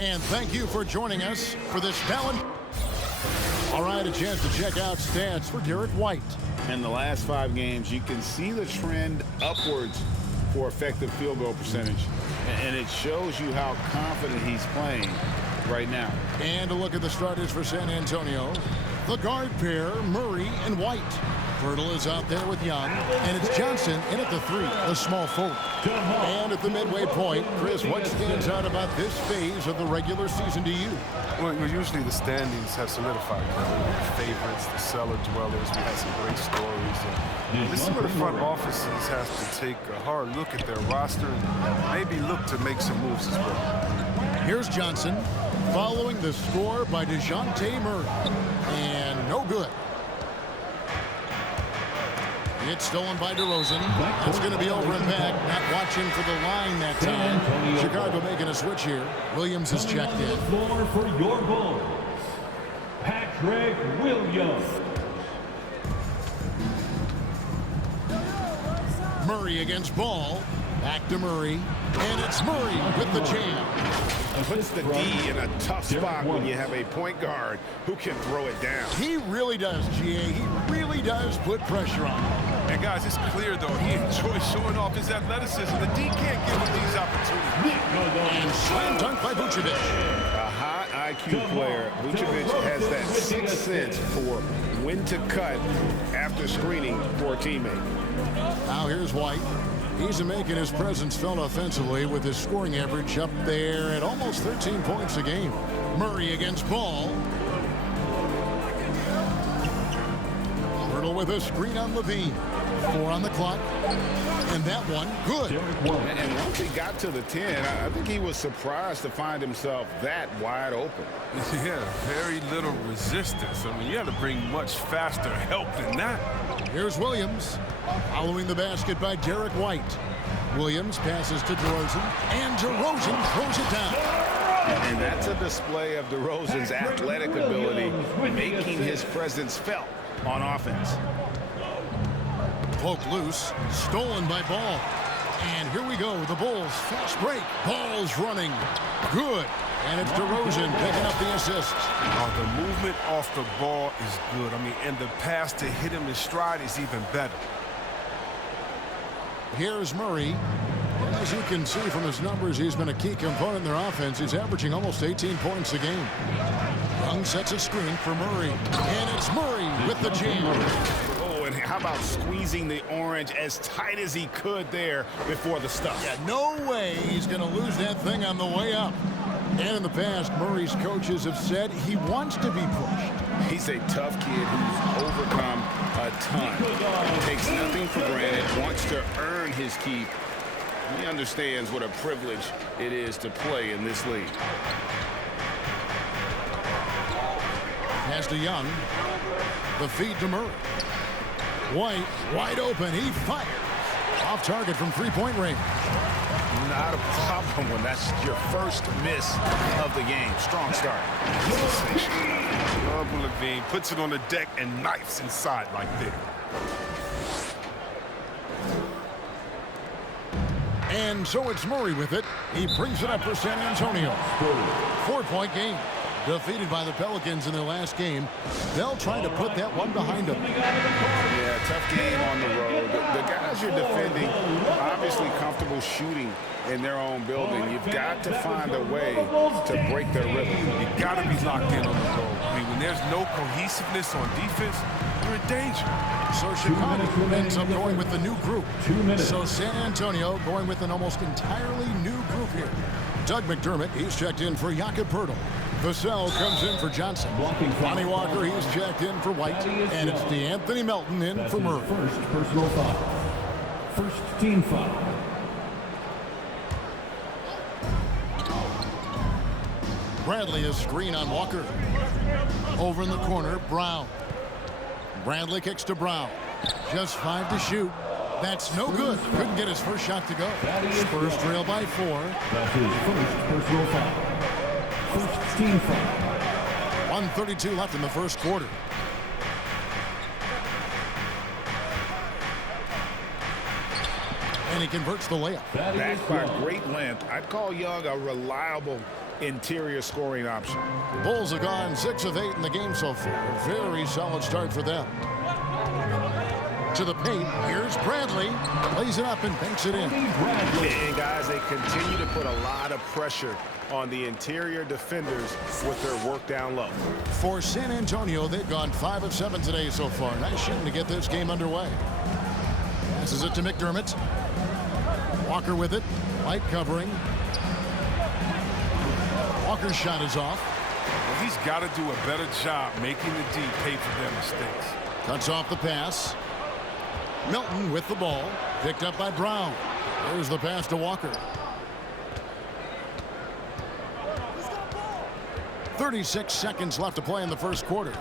And thank you for joining us for this VALIANT. All right, a chance to check out stats for Derek White. In the last 5 games, you can see the trend upwards for effective field goal percentage. And it shows you how confident he's playing right now. And a look at the starters for San Antonio. The guard pair, Murray and White. Pirtle is out there with Young, and it's Johnson in at the 3, the small forward. And at the midway point, Chris, what stands out about this phase of the regular season to you? Well, usually the standings have solidified. The favorites, the cellar dwellers. We had some great stories. And this is where the front offices have to take a hard look at their roster and maybe look to make some moves as well. Here's Johnson, following the score by DeJounte Murray. And no good. It's stolen by DeRozan. That's going to be over and back. Not watching for the line that time. Chicago making a switch here. Williams is checked in. Floor for your Bulls, Patrick Williams. Murray against Ball. Back to Murray. And it's Murray with the jam. Puts the D in a tough spot when you have a point guard who can throw it down. He really does, GA. He really does put pressure on him. And guys, it's clear though, he enjoys showing off his athleticism. The D can't give him these opportunities. And slam dunk by Vucevic. A high IQ player. Vucevic has that sixth sense for when to cut after screening for a teammate. Now here's White. He's making his presence felt offensively with his scoring average up there at almost 13 points a game. Murray against Ball. Pirtle with a screen on Levine. 4 on the clock. And that one, good. And once he got to the 10, I think he was surprised to find himself that wide open. Yeah, very little resistance. I mean, you had to bring much faster help than that. Here's Williams. Following the basket by Derek White. Williams passes to DeRozan, and DeRozan throws it down. And that's a display of DeRozan's athletic ability, making his presence felt on offense. Poke loose, stolen by Ball. And here we go, the Bulls fast break. Ball's running, good. And it's DeRozan picking up the assist. The movement off the ball is good. I mean, and the pass to hit him in stride is even better. Here's Murray. As you can see from his numbers, he's been a key component in their offense. He's averaging almost 18 points a game. Young sets a screen for Murray. And it's Murray with the jam. Oh, and how about squeezing the orange as tight as he could there before the stuff? Yeah, no way he's going to lose that thing on the way up. And in the past, Murray's coaches have said he wants to be pushed. He's a tough kid who's overcome a ton. Takes nothing for granted, wants to earn his keep. He understands what a privilege it is to play in this league. Pass to Young. The feed to Murray. White, wide open. He fires. Off target from three-point range. Not a problem when that's your first miss of the game. Strong start. Levine puts it on the deck and knifes inside like that. And so it's Murray with it. He brings it up for San Antonio. 4-point game. Defeated by the Pelicans in their last game. They'll try to put that one behind them. Yeah, tough game on the road. The guys you're defending, obviously comfortable shooting in their own building. You've got to find a way to break their rhythm. You got to be locked in on the road. I mean, when there's no cohesiveness on defense, you're in danger. So Chicago ends up going with the new group. So San Antonio going with an almost entirely new group here. Doug McDermott, he's checked in for Jakob Pirtle. Vassell comes in for Johnson. Lonnie Walker, he's checked in for White. And it's DeAnthony Melton in for Murray. First personal foul. First team foul. Bradley is screen on Walker. Over in the corner, Brown. Bradley kicks to Brown. Just 5 to shoot. That's no good. Couldn't get his first shot to go. Spurs trail by 4. That's his first personal foul. First team foul. 1:32 left in the first quarter. And he converts the layup. Backed by great length. I'd call Young a reliable interior scoring option. The Bulls have gone 6 of 8 in the game so far. A very solid start for them. To the paint. Here's Bradley. Lays it up and banks it in. And guys, they continue to put a lot of pressure on the interior defenders with their work down low. For San Antonio, they've gone 5 of 7 today so far. Nice shooting to get this game underway. Passes it to McDermott. Walker with it. Light covering. Walker's shot is off. Well, he's got to do a better job making the D pay for their mistakes. Cuts off the pass. Milton with the ball. Picked up by Brown. There's the pass to Walker. 36 seconds left to play in the first quarter.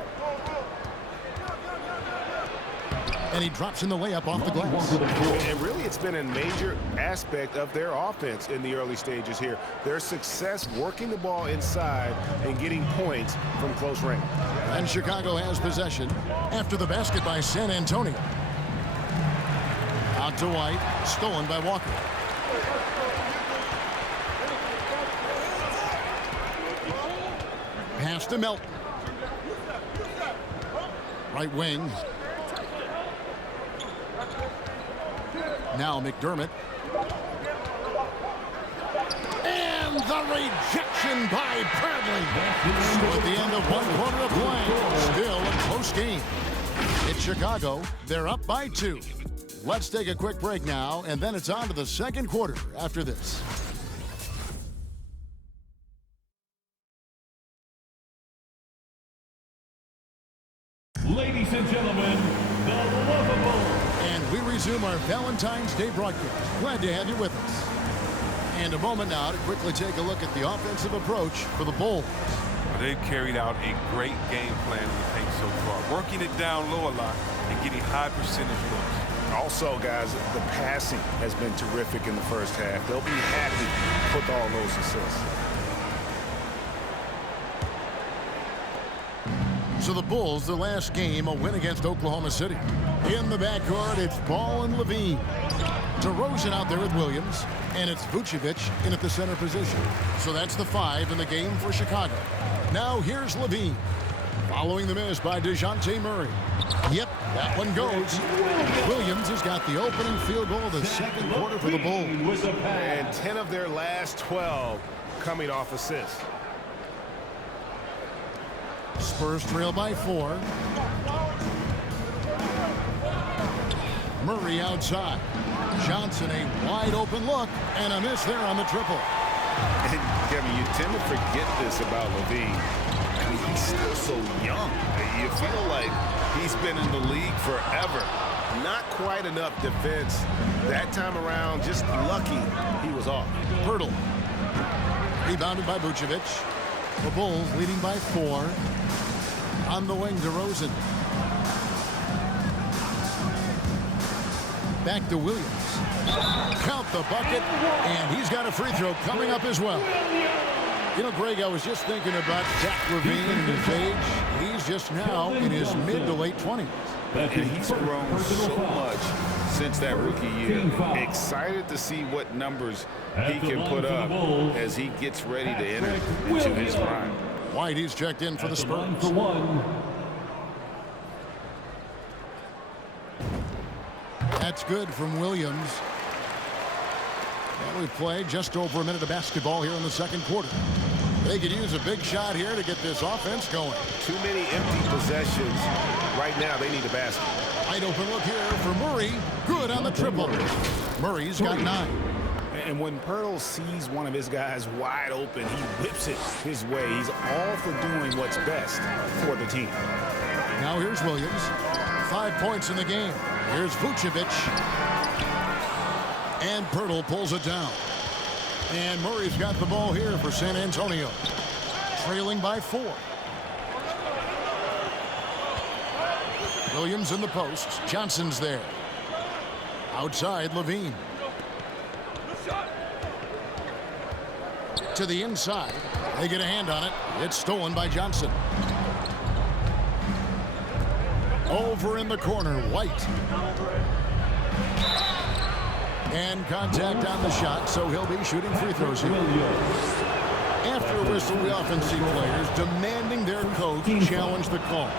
And he drops in the layup off the glass. And really, it's been a major aspect of their offense in the early stages here. Their success working the ball inside and getting points from close range. And Chicago has possession after the basket by San Antonio. Out to White. Stolen by Walker. Pass to Milton. Right wing. Now McDermott. And the rejection by Bradley. So at the end of one quarter of play, still a close game. It's Chicago. They're up by 2. Let's take a quick break now, and then it's on to the second quarter after this. Ladies and gentlemen, the lovable. And we resume our Valentine's Day broadcast. Glad to have you with us. And a moment now to quickly take a look at the offensive approach for the Bulls. Well, they've carried out a great game plan in the paint so far, working it down low a lot and getting high percentage looks. Also, guys, the passing has been terrific in the first half. They'll be happy with all those assists. So the Bulls, the last game, a win against Oklahoma City. In the backcourt, it's Ball and Levine. DeRozan out there with Williams, and it's Vucevic in at the center position. So that's the 5 in the game for Chicago. Now here's Levine. Following the miss by DeJounte Murray. Yep, that one goes. Williams has got the opening field goal of the second quarter for the Bulls. And 10 of their last 12 coming off assists. Spurs trail by 4. Murray outside. Johnson a wide open look and a miss there on the triple. And Kevin, you tend to forget this about Levine. I mean, he's still so young. You feel like he's been in the league forever. Not quite enough defense that time around. Just lucky he was off. Pirtle. Rebounded by Vucevic. The Bulls leading by 4. On the wing, DeRozan. Back to Williams. Count the bucket, and he's got a free throw coming up as well. You know, Greg, I was just thinking about Zach LaVine and his age. He's just now in his mid to late 20s. And he's grown so much since that rookie year. Excited to see what numbers he can put up as he gets ready to enter into his prime. White, he's checked in for the Spurs. That's good from Williams. Well, we've played just over a minute of basketball here in the second quarter. They could use a big shot here to get this offense going. Too many empty possessions. Right now, they need a basket. Wide open look here for Murray. Good on the triple. Murray's got 9. And when Pirtle sees one of his guys wide open, he whips it his way. He's all for doing what's best for the team. Now here's Williams. 5 points in the game. Here's Vucevic. And Pirtle pulls it down. And Murray's got the ball here for San Antonio. Trailing by 4. Williams in the post. Johnson's there. Outside, Levine. To the inside. They get a hand on it. It's stolen by Johnson. Over in the corner, White. And contact on the shot, so he'll be shooting free throws here. After a whistle, we often see players demanding their coach challenge the call.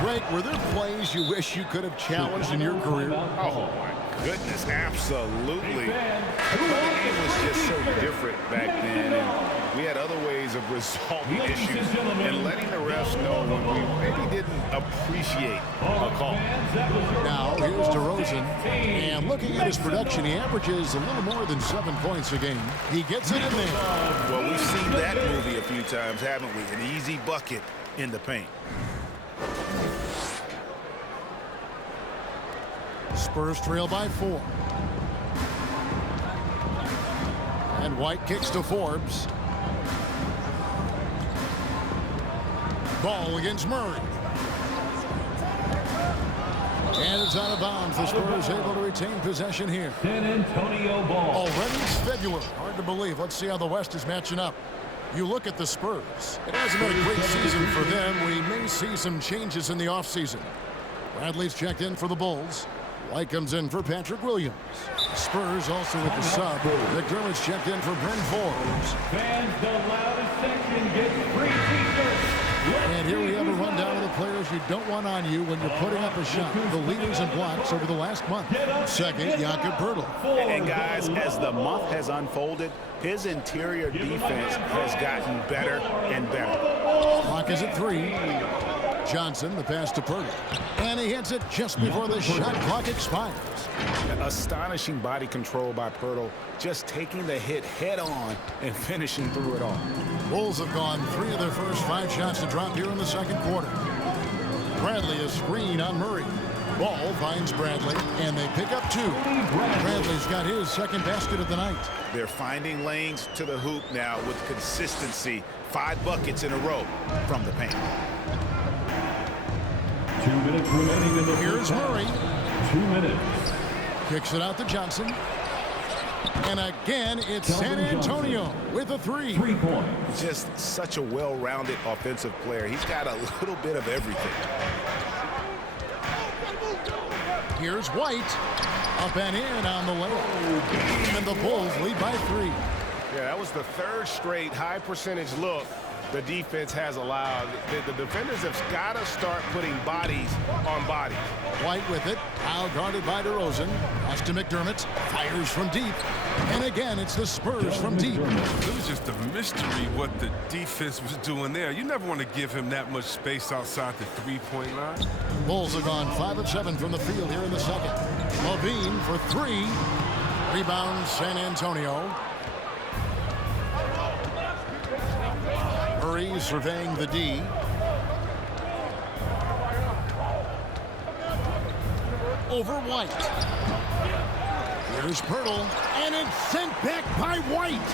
Greg, were there plays you wish you could have challenged in your career? Oh, my goodness, absolutely. The game was just so different back then, and we had other ways of resolving issues and letting the refs know when we maybe didn't appreciate a call. Now, here's DeRozan, and looking at his production, he averages a little more than 7 points a game. He gets it in there. Well, we've seen that movie a few times, haven't we? An easy bucket in the paint. Spurs trail by 4. And White kicks to Forbes. Ball against Murray. And it's out of bounds. The Spurs able to retain possession here. San Antonio ball. Already it's February. Hard to believe. Let's see how the West is matching up. You look at the Spurs. It hasn't been a great season for them. We may see some changes in the offseason. Bradley's checked in for the Bulls. White comes in for Patrick Williams. Spurs also with the sub. McDermott's checked in for Bryn Forbes. Fans, the loudest section gets free t-shirts. And here we have a rundown of the players you don't want on you when you're putting up a shot. The leaders in blocks over the last month. Second, Jakob Poeltl. And guys, as the month has unfolded, his interior defense has gotten better and better. Clock is at 3. Johnson, the pass to Poeltl. And he hits it just before the shot clock expires. Astonishing body control by Poeltl, just taking the hit head on and finishing through it all. Bulls have gone 3 of their first 5 shots to drop here in the second quarter. Bradley a screen on Murray. Ball finds Bradley, and they pick up 2. Bradley's got his second basket of the night. They're finding lanes to the hoop now with consistency. 5 buckets in a row from the paint. 2 minutes remaining in the Here's Murray. 2 minutes. Kicks it out to Johnson. And again, it's San Antonio with a 3. 3 points. Just such a well-rounded offensive player. He's got a little bit of everything. Here's White. Up and in on the layup. And the Bulls lead by 3. Yeah, that was the 3rd straight high percentage look the defense has allowed. The defenders have got to start putting bodies on bodies. White with it. Now guarded by DeRozan. Pass to McDermott. Fires from deep. And again, it's the Spurs from deep. It was just a mystery what the defense was doing there. You never want to give him that much space outside the three-point line. Bulls have gone 5 of 7 from the field here in the second. Levine for 3. Rebound San Antonio. Murray surveying the D. Over White. Here's Poeltl, and it's sent back by White.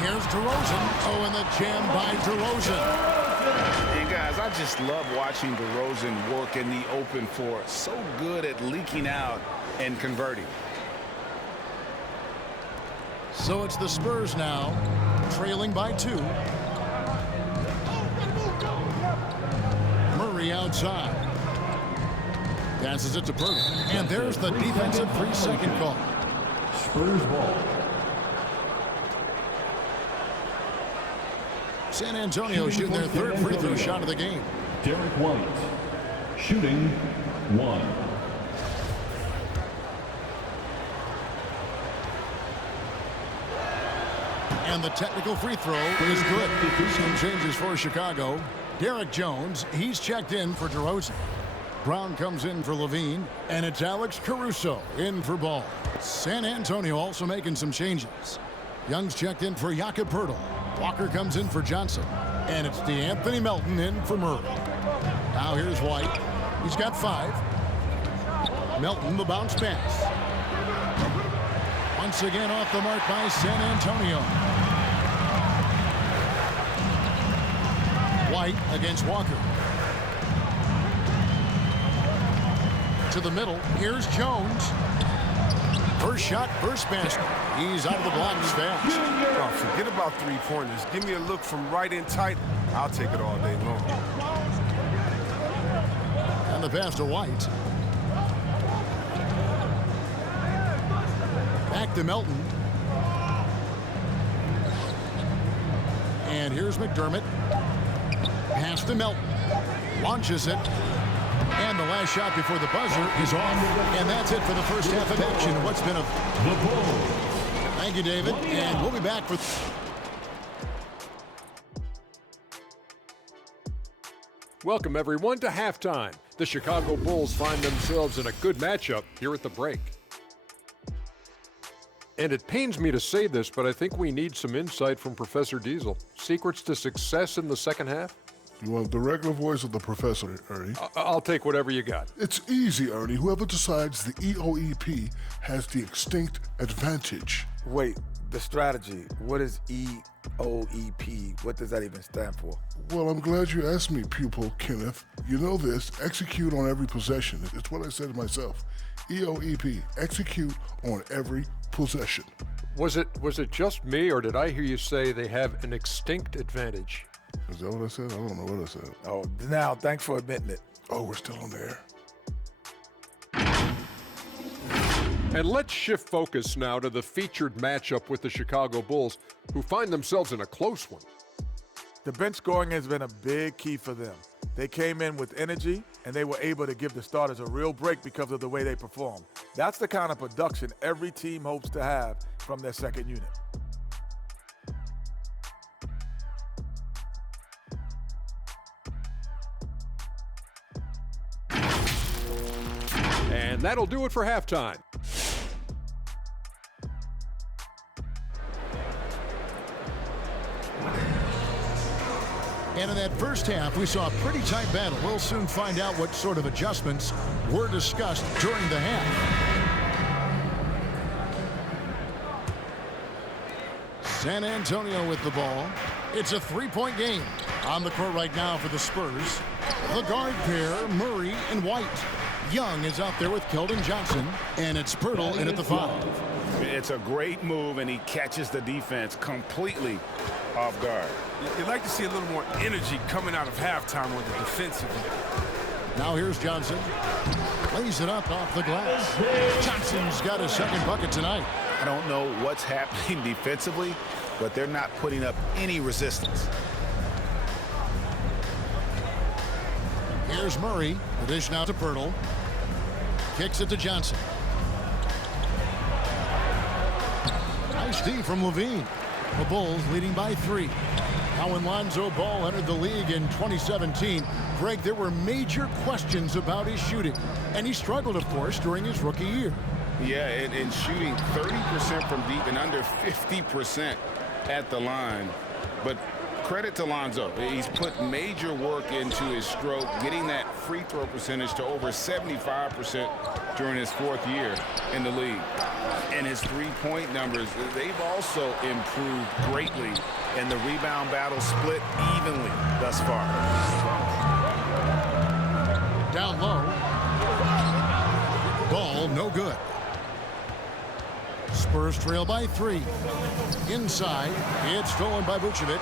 Here's DeRozan. Oh, and the jam by DeRozan. And guys, I just love watching DeRozan work in the open floor. So good at leaking out and converting. So it's the Spurs now, trailing by 2. Murray outside. Passes it to Poeltl. And there's the defensive 3-second call. Spurs ball. San Antonio shooting their 3rd free throw shot of the game. Derek White. Shooting 1. And the technical free throw is good. Some changes for Chicago. Derek Jones, he's checked in for DeRozan. Brown comes in for Levine, and it's Alex Caruso in for Ball. San Antonio also making some changes. Young's checked in for Jakob Poeltl. Walker comes in for Johnson, and it's DeAnthony Melton in for Murray. Now here's White. He's got 5. Melton the bounce pass. Once again off the mark by San Antonio. White against Walker. To the middle. Here's Jones. First shot, first basket. He's out of the blocks fast. Oh, forget about three-pointers. Give me a look from right in tight. I'll take it all day long. And the pass to White. Back to Melton. And here's McDermott. Pass to Melton. Launches it. And the last shot before the buzzer is off. And that's it for the first half of action. What's been a... Thank you, David. And we'll be back for... Welcome, everyone, to halftime. The Chicago Bulls find themselves in a good matchup here at the break. And it pains me to say this, but I think we need some insight from Professor Diesel. Secrets to success in the second half? You want the regular voice of the professor, Ernie? I'll take whatever you got. It's easy, Ernie. Whoever decides the EOEP has the extinct advantage. Wait, the strategy. What is EOEP? What does that even stand for? Well, I'm glad you asked me, pupil Kenneth. You know this, execute on every possession. It's what I said myself. EOEP, execute on every possession. Was it just me, or did I hear you say they have an extinct advantage? Is that what I said? I don't know what I said. Oh, now, thanks for admitting it. Oh, we're still on there. And let's shift focus now to the featured matchup with the Chicago Bulls, who find themselves in a close one. The bench scoring has been a big key for them. They came in with energy, and they were able to give the starters a real break because of the way they performed. That's the kind of production every team hopes to have from their second unit. And that'll do it for halftime. And in that first half, we saw a pretty tight battle. We'll soon find out what sort of adjustments were discussed during the half. San Antonio with the ball. It's a three-point game. On the court right now for the Spurs. The guard pair, Murray and White. Young is out there with Keldon Johnson, and it's Pirtle in at the 5. It's a great move, and he catches the defense completely off guard. You'd like to see a little more energy coming out of halftime on the defensive end. Now here's Johnson. Lays it up off the glass. Johnson's got his second bucket tonight. I don't know what's happening defensively, but they're not putting up any resistance. Here's Murray. The dish now to Pirtle. Kicks it to Johnson. Nice D from Levine. The Bulls leading by 3. Now when Lonzo Ball entered the league in 2017, Greg, there were major questions about his shooting. And he struggled, of course, during his rookie year. Yeah, and shooting 30% from deep and under 50% at the line. But credit to Lonzo. He's put major work into his stroke, getting that free throw percentage to over 75% during his 4th year in the league. And his three-point numbers, they've also improved greatly, and the rebound battle split evenly thus far. Down low. Ball no good. Spurs trail by 3. Inside, it's stolen by Vucevic.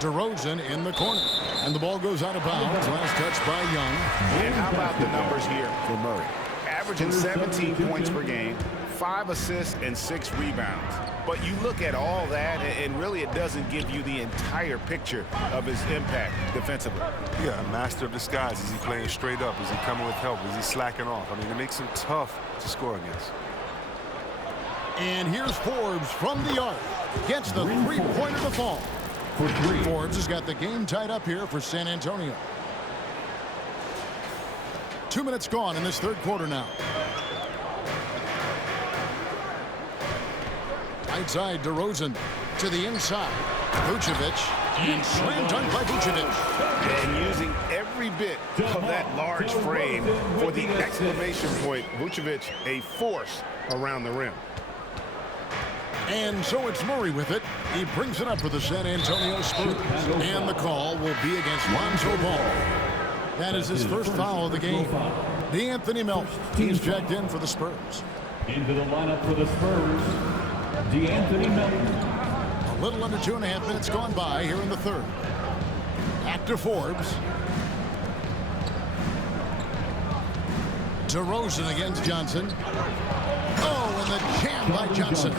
DeRozan in the corner. And the ball goes out of bounds. Last touch by Young. And how about the numbers here for Murray? Averaging 17 points per game, 5 assists, and 6 rebounds. But you look at all that, and really it doesn't give you the entire picture of his impact defensively. Yeah, a master of disguise. Is he playing straight up? Is he coming with help? Is he slacking off? I mean, it makes him tough to score against. And here's Forbes from the arc. Gets the three-pointer to fall. Forbes has got the game tied up here for San Antonio. 2 minutes gone in this third quarter now. Right side, DeRozan to the inside. Vucevic, and slam dunk by Vucevic. And using every bit of that large frame for the exclamation point. Vucevic, a force around the rim. And so it's Murray with it. He brings it up for the San Antonio Spurs. And the call will be against Lonzo Ball. That is his first foul of the game. DeAnthony Melton, he's checked in for the Spurs. Into the lineup for the Spurs, DeAnthony Melton. A little under 2.5 minutes gone by here in the third. Back to Forbes. DeRozan against Johnson. Oh, and the jam by Johnson.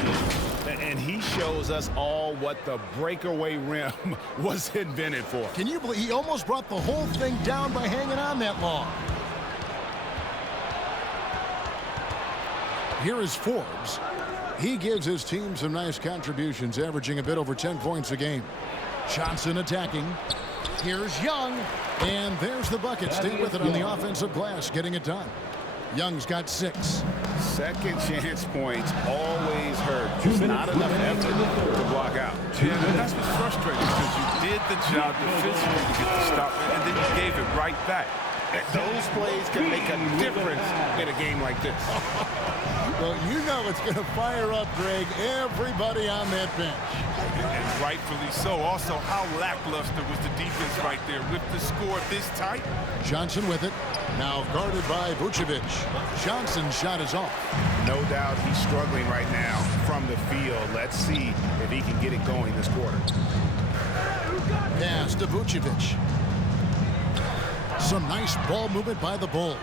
And he shows us all what the breakaway rim was invented for. Can you believe he almost brought the whole thing down by hanging on that long? Here is Forbes. He gives his team some nice contributions, averaging a bit over 10 points a game. Johnson attacking. Here's Young. And there's the bucket. Stay with it on the offensive glass, getting it done. Young's got 6. Second chance points always hurt. Just not enough effort to block out. Yeah, that's what's frustrating because you did the job defensively to get the stop, and then you gave it right back. Those plays can make a difference in a game like this. Well, you know it's going to fire up, Greg, everybody on that bench. And rightfully so. Also, how lackluster was the defense right there with the score this tight? Johnson with it. Now guarded by Vucevic. Johnson's shot is off. No doubt he's struggling right now from the field. Let's see if he can get it going this quarter. Pass to Vucevic. Some nice ball movement by the Bulls.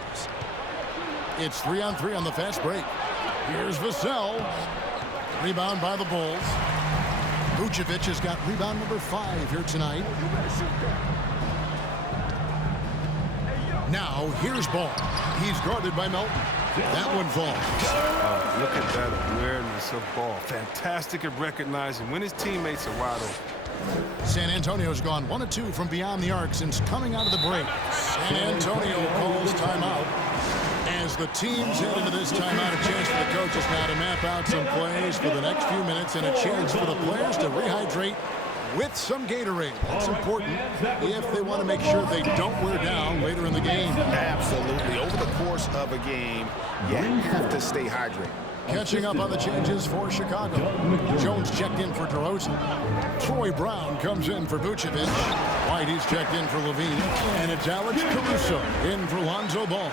It's 3-on-3 on the fast break. Here's Vassell. Rebound by the Bulls. Vucevic has got rebound number 5 here tonight. Now here's Ball. He's guarded by Melton. That one falls. Look at that awareness of Ball. Fantastic at recognizing when his teammates are wide open. San Antonio's gone 1 of 2 from beyond the arc since coming out of the break. San Antonio calls timeout. As the teams head into this timeout, a chance for the coaches now to map out some plays for the next few minutes and a chance for the players to rehydrate with some Gatorade. That's important if they want to make sure they don't wear down later in the game. Absolutely. Over the course of a game, you have to stay hydrated. Catching up on the changes for Chicago. Jones checked in for DeRozan. Troy Brown comes in for Vucevic. White, he's checked in for Levine. And it's Alex Caruso in for Lonzo Ball.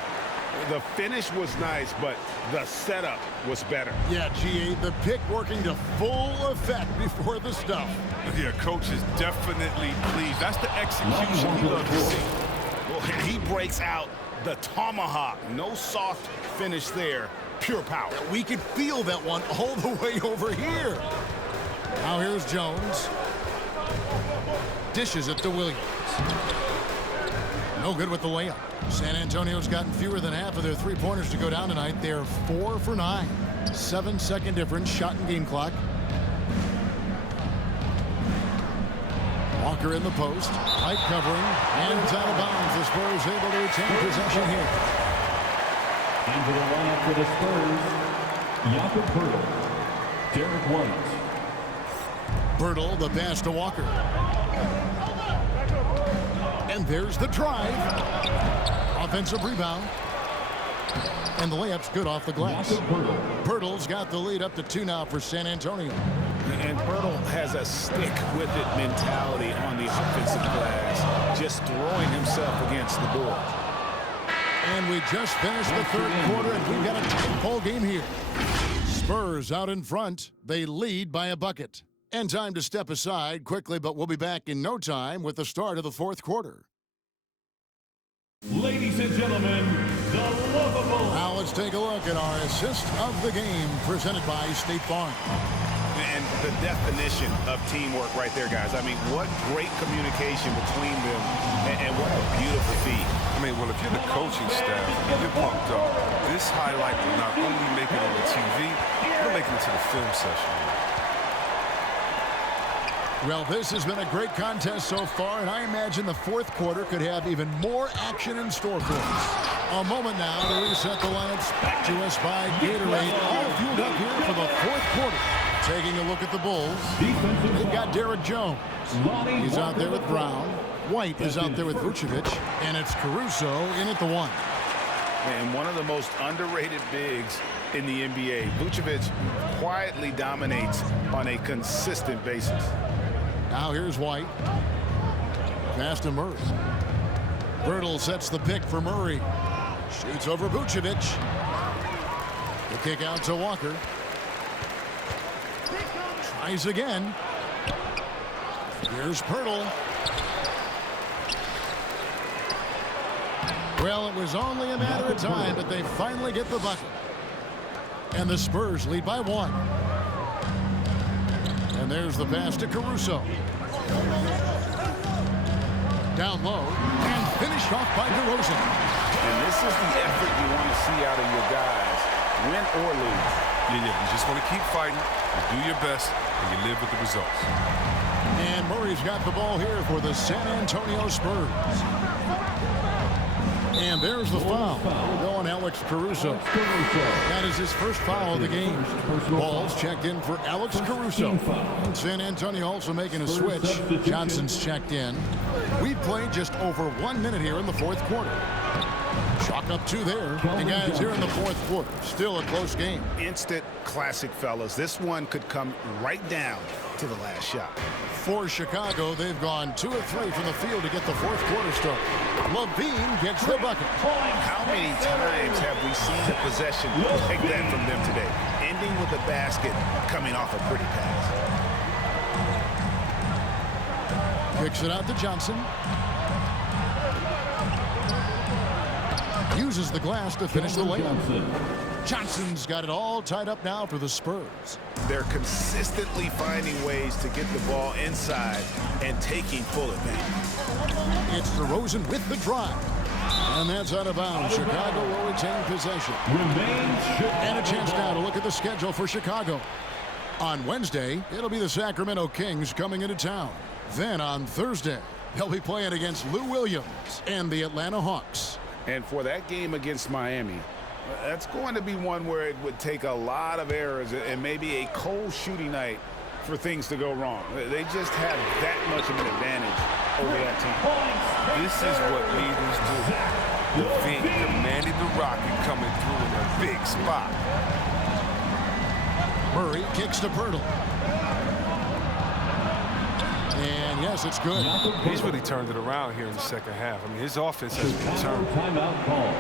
The finish was nice, but the setup was better. Yeah, G8, the pick working to full effect before the stuff. Yeah, coach is definitely pleased. That's the execution he loves to see. Well, he breaks out the tomahawk. No soft finish there. Pure power. We could feel that one all the way over here. Now here's Jones. Dishes it to Williams. No good with the layup. San Antonio's gotten fewer than half of their three-pointers to go down tonight. They're 4 for 9. 7-second difference, shot and game clock. Walker in the post. Tight covering. And it's out of bounds. The Spurs able to retain possession here. Into the lineup for the Spurs, Jakob Poeltl, Derek White. Poeltl, the pass to Walker. And there's the drive. Offensive rebound. And the layup's good off the glass. Poeltl's got the lead up to 2 now for San Antonio. And Poeltl has a stick-with-it mentality on the offensive glass, just throwing himself against the board. And we just finished the third quarter, and we've got a tight ball game here. Spurs out in front. They lead by a bucket. And time to step aside quickly, but we'll be back in no time with the start of the fourth quarter. Ladies and gentlemen, the lovable. Now let's take a look at our assist of the game presented by State Farm. And the definition of teamwork right there, guys. I mean, what great communication between them, and what a beautiful feat. I mean, well, if you're the coaching staff, you're pumped up. This highlight will not only make it on the TV, it'll make it to the film session. Well, this has been a great contest so far, and I imagine the fourth quarter could have even more action in store for us. A moment now to reset the lineups back to us by Gatorade, all fueled up here for the fourth quarter. Taking a look at the Bulls, they've got Derek Jones. He's out there with Brown. White is out there with Vucevic, and it's Caruso in at the 1. And one of the most underrated bigs in the NBA. Vucevic quietly dominates on a consistent basis. Now here's White. Pass to Murray. Poeltl sets the pick for Murray. Shoots over Vucevic. The kick out to Walker. Tries again. Here's Poeltl. Well, it was only a matter of time, but they finally get the bucket. And the Spurs lead by 1. And there's the pass to Caruso. Down low, and finished off by DeRozan. And this is the effort you want to see out of your guys, win or lose. Yeah, you just want to keep fighting, you do your best, and you live with the results. And Murray's got the ball here for the San Antonio Spurs. And there's the foul. Going Alex Caruso. That is his first foul of the game. Ball's checked in for Alex Caruso. San Antonio also making a switch. Johnson's checked in. We played just over 1 minute here in the fourth quarter. Chalk up 2 there. And guys, here in the fourth quarter, still a close game. Instant classic, fellas. This one could come right down to the last shot. For Chicago, they've gone 2 of 3 from the field to get the fourth quarter started. LaVine gets the bucket. How many times have we seen a possession like that from them today? Ending with a basket, coming off a pretty pass. Kicks it out to Johnson. Uses the glass to finish the layup. Johnson's got it all tied up now for the Spurs. They're consistently finding ways to get the ball inside and taking full advantage. It's DeRozan with the drive. And that's out of bounds. Chicago will retain possession. And a chance now to look at the schedule for Chicago. On Wednesday, it'll be the Sacramento Kings coming into town. Then on Thursday, they'll be playing against Lou Williams and the Atlanta Hawks. And for that game against Miami, that's going to be one where it would take a lot of errors and maybe a cold shooting night for things to go wrong. They just have that much of an advantage over that team. This is what leaders do. LaVine commanded the Rocket coming through in a big spot. Murray kicks to Pirtle. And yes, it's good. He's really turned it around here in the second half. I mean, his offense has returned. Timeout call.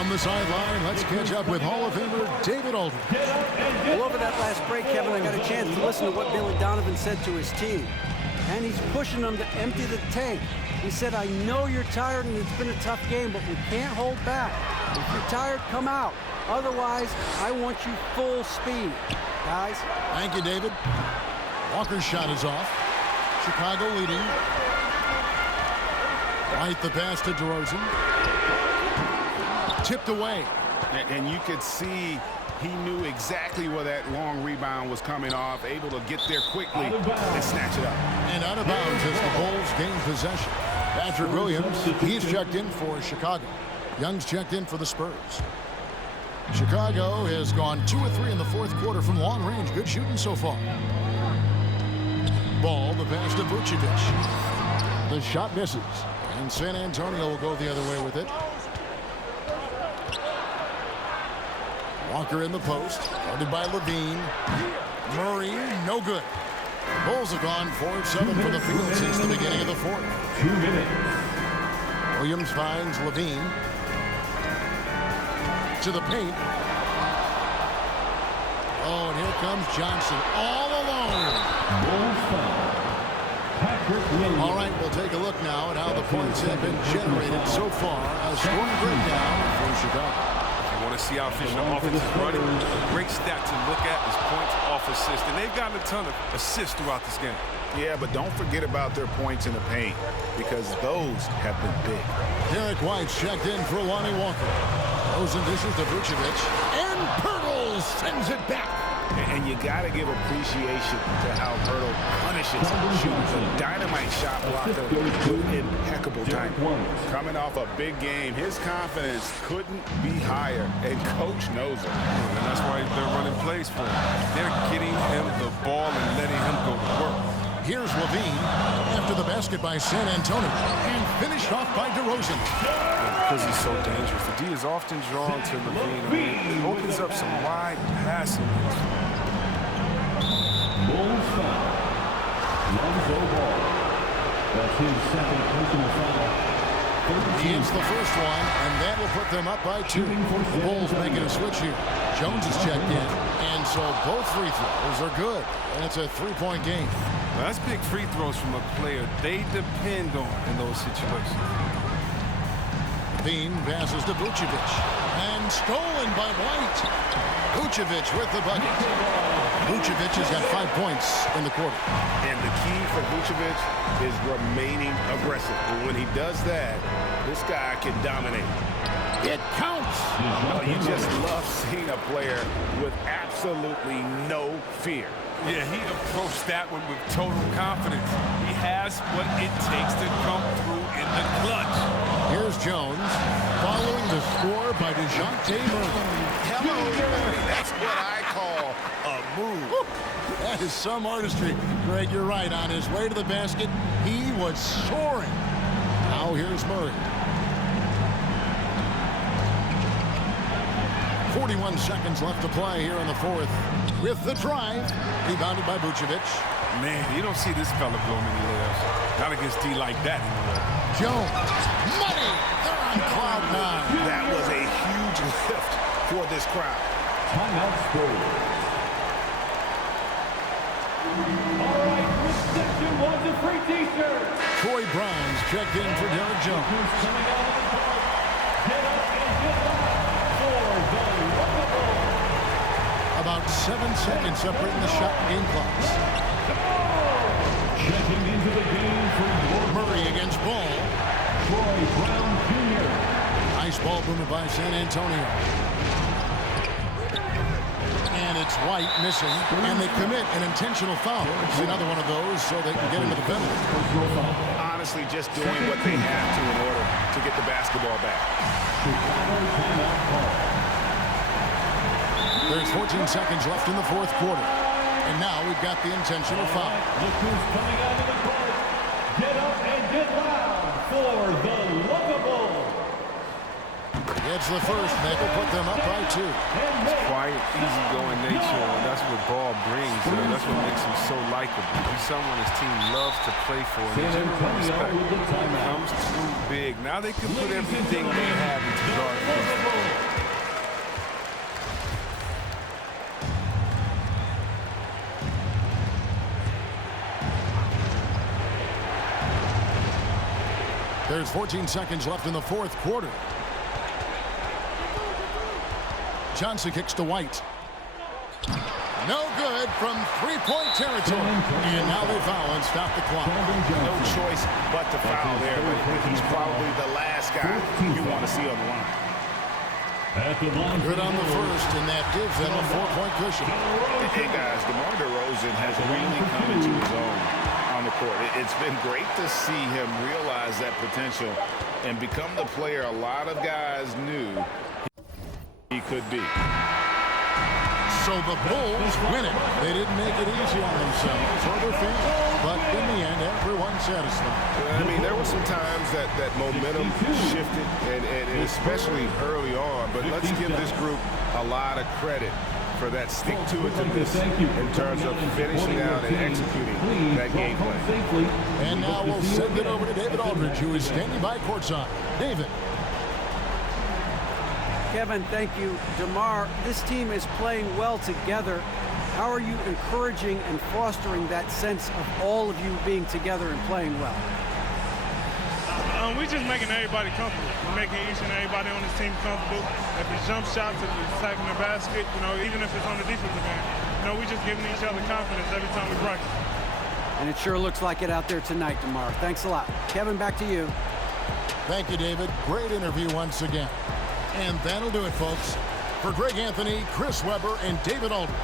On the sideline, let's catch up with Hall of Famer David Aldridge. Well, over that last break, Kevin, I got a chance to listen to what Billy Donovan said to his team. And he's pushing them to empty the tank. He said, I know you're tired and it's been a tough game, but we can't hold back. If you're tired, come out. Otherwise, I want you full speed, guys. Thank you, David. Walker's shot is off. Chicago leading. Right, the pass to DeRozan. Tipped away. And you could see he knew exactly where that long rebound was coming off, able to get there quickly and snatch it up. And out of bounds as the Bulls gain possession. Patrick Williams, he's checked in for Chicago. Young's checked in for the Spurs. Chicago has gone 2 of 3 in the fourth quarter from long range. Good shooting so far. Ball, the pass to Vucevic. The shot misses. And San Antonio will go the other way with it. Walker in the post, guarded by LaVine. Murray, no good. Bulls have gone 4 of 7 from the field since the beginning of the fourth. 2 minutes. Williams finds LaVine. To the paint. Oh, and here comes Johnson all alone. Bulls foul. Patrick Williams. All right, we'll take a look now at how the points have been generated so far. A scoring breakdown for Chicago. You want to see how efficient the offense is running. A great stat to look at is points off assists. And they've gotten a ton of assists throughout this game. Yeah, but don't forget about their points in the paint because those have been big. Derek White's checked in for Lonnie Walker. Those and dishes to Vucevic. And Pirtle sends it back. And you got to give appreciation to how Pirtle punishes shooters. A dynamite shot blocker with impeccable timing. Coming off a big game, his confidence couldn't be higher, and Coach knows it. And that's why they're running plays for him. They're getting him the ball and letting him go to work. Here's LaVine after the basket by San Antonio and finished off by DeRozan. Because he's so dangerous. The D is often drawn to LaVine. It opens up some wide passing. Bulls foul. Lonzo Ball. That's his second personal foul. He hits the first one, and that will put them up by 2. The Bulls making a switch here. Jones is checked in, and so both free throws are good. And it's a 3-point game. Well, that's big free throws from a player they depend on in those situations. Bean passes to Vucevic. And stolen by White. Vucevic with the bucket. Vucevic has got 5 points in the quarter. And the key for Vucevic is remaining aggressive. And when he does that, this guy can dominate. It counts. Oh, you just love seeing a player with absolutely no fear. Yeah, he approached that one with total confidence. He has what it takes to come through in the clutch. Here's Jones following the score by DeJounte Murray. Hello, Murray. That's what I call a move. That is some artistry. Greg, you're right. On his way to the basket, he was soaring. Now here's Murray. 41 seconds left to play here in the fourth. With the drive, rebounded by Vucevic. Man, you don't see this fella blow many layups. Not against D like that anymore. Jones, money. They're on cloud nine. That was a huge lift for this crowd. Timeout Spurs. All right, reception wants a free t-shirt. Troy Brown's checked in for Derek Jones. Who's coming out of the court? Get up and get loud for the Lockable. About 7 seconds separating the shot and game clocks. Checking into the game for Murray against Ball. Troy Brown Jr. Nice ball movement by San Antonio. And it's White missing, and they commit an intentional foul. It's another one of those so they can get into the penalty. Honestly, just doing what they have to in order to get the basketball back. There's 14 seconds left in the fourth quarter. And now we've got the intentional foul. Look who's coming out of the court. Get up and get loud for the Lockable. It's the first. They will put them up by 2. It's quiet, easygoing nature, and that's what Ball brings. That's what makes him so likable. He's someone his team loves to play for. And the general respect comes too big. Now they can put everything they have into guard against. There's 14 seconds left in the fourth quarter. Johnson kicks to White. No good from three-point territory. And now they foul and stop the clock. No choice but to foul there. But he's probably the last guy you want to see on the line. Good on the first, and that gives them a 4-point cushion. Hey, guys, DeMar DeRozan has really come into his own on the court. It's been great to see him realize that potential and become the player a lot of guys knew he could be. So the Bulls win it. They didn't make it easy on themselves or their fans, but in the end, everyone's satisfied. I mean, there were some times that momentum shifted, and especially early on, but let's give this group a lot of credit for that stick-to-itiveness in terms of finishing out and executing that game plan. And now we'll send it over to David Aldridge, who is standing by courtside. David. Kevin, thank you. DeMar, this team is playing well together. How are you encouraging and fostering that sense of all of you being together and playing well? We're just making everybody comfortable. We're making each and everybody on this team comfortable. If it's jump shots, if it's attacking the basket, even if it's on the defensive end, we're just giving each other confidence every time we practice. And it sure looks like it out there tonight, DeMar. Thanks a lot. Kevin, back to you. Thank you, David. Great interview once again. And that'll do it, folks. For Greg Anthony, Chris Webber, and David Aldridge,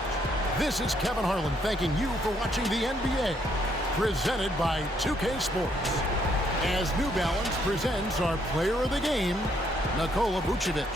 this is Kevin Harlan thanking you for watching the NBA, presented by 2K Sports. As New Balance presents our player of the game, Nikola Vucevic.